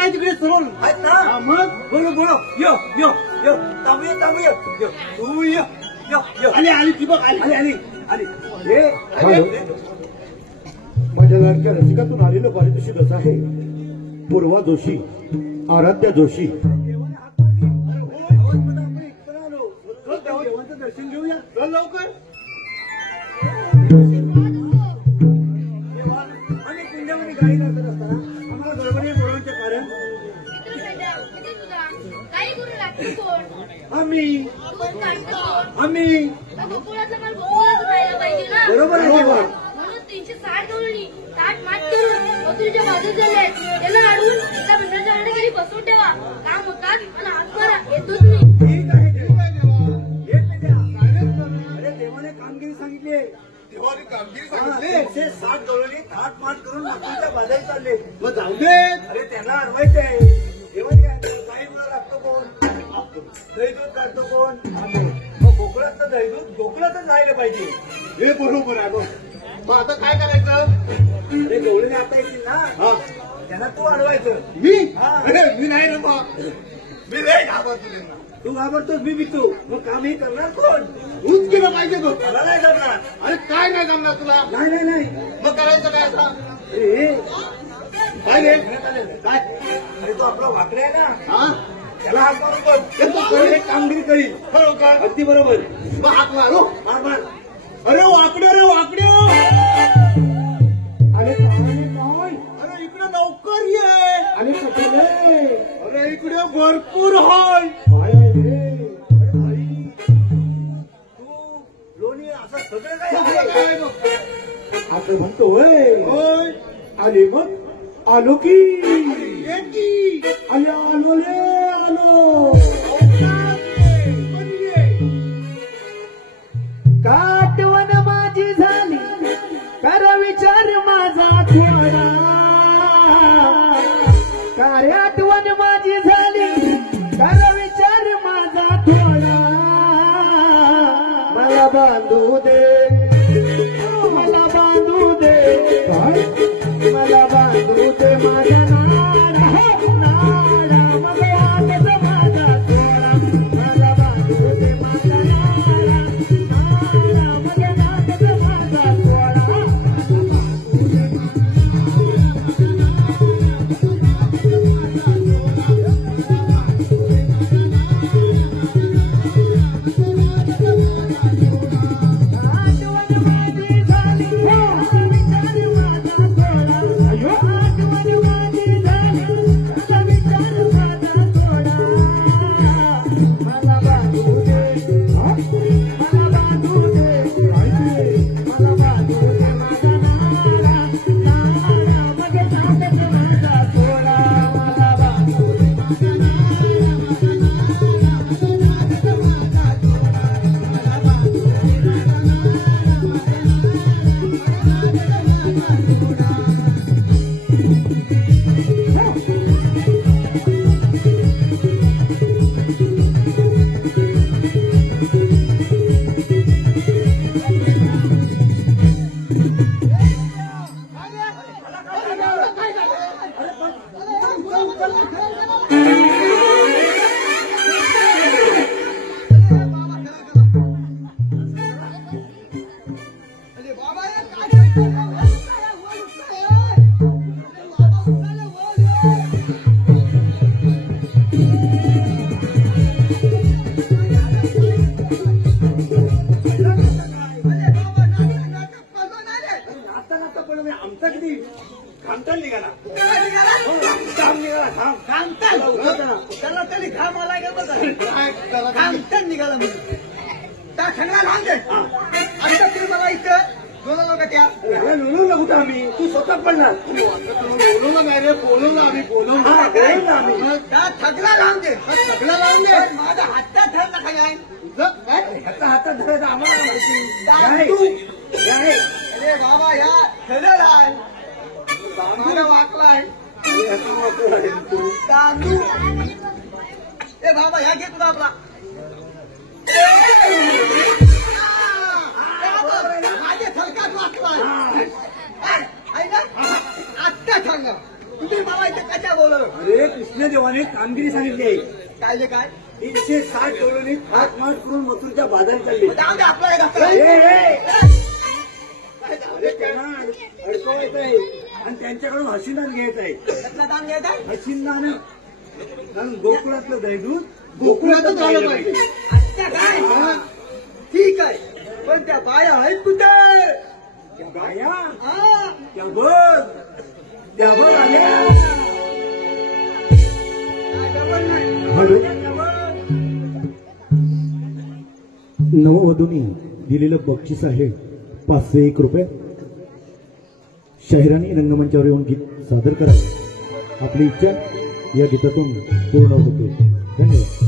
काय तिकडे सोडून आहेत ना मग बोलो बोलो यो यो यो तांबूया तांबूया यो तू यो यो यो आली आली ती बघ आली आली आली आली हे माझ्या लाडक्या रसिकातून आलेलं पारितोषिक आहे पूर्वा जोशी, आराध्या जोशी. देवांचं दर्शन घेऊया चल लवकर. आणि कुंड्यामध्ये गाडी करत असताना आम्हाला गडबडी बोलवण्याचे कारण काही करू लागते कोण आम्ही कोण काय कोण आम्ही गोकुळातलं पण गोकुळात राहायला पाहिजे ना बरोबर आहे बरोबर. म्हणून 360 करून ताट मात करून मथुरीच्या बाजूत झाले त्याला अडवून एका मंडळाच्या घरी बसवून ठेवा. काम होतात आणि हात मारा येतोच नाही. ठीक आहे येत नाही द्या. अरे देवाने कामगिरी सांगितली. देवाने कामगिरी हा, 160 डोळ्यांनी थाट माट करून मथुरीच्या बाजारी चालले. मग जाऊ दे. अरे त्यांना अडवायचंय. देवाने काय काही मुलं लागतो कोण दहीदूध काढतो कोण मग गोकुळात तर दहीदूध गोकुळातच राहिलं पाहिजे. हे बरोबर आहे बघ. मग आता काय करायचं? अरे गवळीने आता येतील ना हा त्यांना तू अडवायचं. मी हा. अरे मी नाही रे मग मी लय घाबरतो त्यांना. तू घाबरतोस मी भीतो मग काम हे करणार कोण तूच केलं पाहिजे बघ. मला नाही जमणार. अरे काय नाही जमणार तुला? नाही नाही नाही मग करायचं काय आता? अरे काय रे? काय अरे तो आपला वाकडे आहे ना हा त्याला हात मारून बघ. तर तो खरं एक कामगिरी करील. खरोखर अगदी बरोबर. मग हात मारू. मार मार. अरे वाकड्या रे वाकड्या. अरे काय अरे इकडे लवकर ये. आणि सगळे अरे इकडे भरपूर हाय. काय आहे रे? अरे भाई तू लोणी असं सगळं काय आहे? काय बघ. असं म्हणतोय होय. आले मग आलो की ये की. आले आलो रे आलो. काटवण माझी झाली कर विचार माझा थोडा. कार्य आठवण माझी झाली कर विचार माझा थोडा. मला बांधू दे मला बांधू दे मला बांधू दे माझ्या नाडा नाडा मग वाटत माझा थोडा. मला बांधू दे माझ्या नाडा नाडा मग वाटत माझा थोडा. आठवण माझी झाली विचार माझा थोडा. आठवण माझी झाली विचार माझा थोडा. मला बांधू दे मला बांधू दे मला बांधू दे माझा नाडा नाडा मग नाटक माझा थोडा. मला बांधू दे माझा नाडा माझा नाडा मग नाटक माझा थोडा. मला बांधू दे माझा नाडा माझा नाचता नाचता पण आमचा किती घामताल निघाला. घाम निघाला घाम कामताल. उतरताना. त्याला तरी घाम आला का बघा. कामताल निघाला मी. त्या ठंडा घाम दे. आता तुम्ही मला इथं बोलवलं का त्या? याला मिळून कुठं आम्ही तू स्वतः पडणार. बोलवलं नाही रे. बोलवलं आम्ही हा, बोलवलं. बोलवलं आम्ही. त्या ठगला लावून दे. ठगला लावून दे. माझा हातात ठरला काय तुझं काय? ह्याचा हातात धरायचं आम्हाला माहिती. काय? काय? अरे बाबा या ठरल आहे. माझा वाकलाय. तांदूळ. ए बाबा या घे तुला आपला. माझ्या थलकात वाचलाय. आहे ना? आत्ता सांगा तुम्ही मला इथे कशा बोलवलं? बरोबर. अरे कृष्णदेवाने कामगिरी सांगितली आहे. काय जे काय 360 डोळ्यांनी हात मार करून मथुरच्या बाजारात चालले. जाऊ दे आपलं काय ए, घातलं. ए, अरे त्यांना अडकवायचं आहे आणि त्यांच्याकडून हसीनान घ्यायचं आहे. त्यातला दान घ्यायचा हसीनान कारण गोकुळातलं दहीदूध गोकुळातच राहिलं पाहिजे. अच्छा काय हा. ठीक आहे, पण त्या बाया आहेत कुठे? त्या बाया हा त्या बघ आल्या. काय गडबड नाही. हॅलो. त्या बघ. नववधूंनी दिलेलं बक्षीस आहे 501 रुपये. शाहिरांनी रंगमंचावर येऊन गीत सादर करा. आपली इच्छा या गीतातून पूर्ण होते. धन्यवाद.